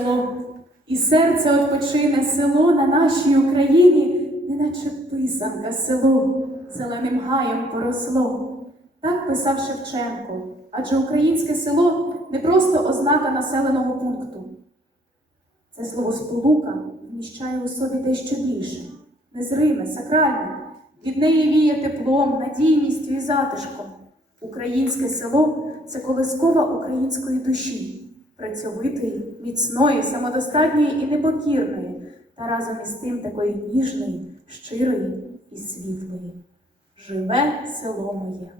село, і серце odpoчине село на нашій Україні, неначе писанка село, зеленим гаєм поросло. Так писав Шевченко, адже українське село не просто ознака населеного пункту. Це словосполука вміщає у собі дещо більше, незриме, сакральне. Від неї віє теплом, надійністю і затишком. Українське село це колискова української душі, працьовитої, міцної, самодостатньої і непокірної, та разом із тим такої ніжної, щирої і світлої. Живе село моє.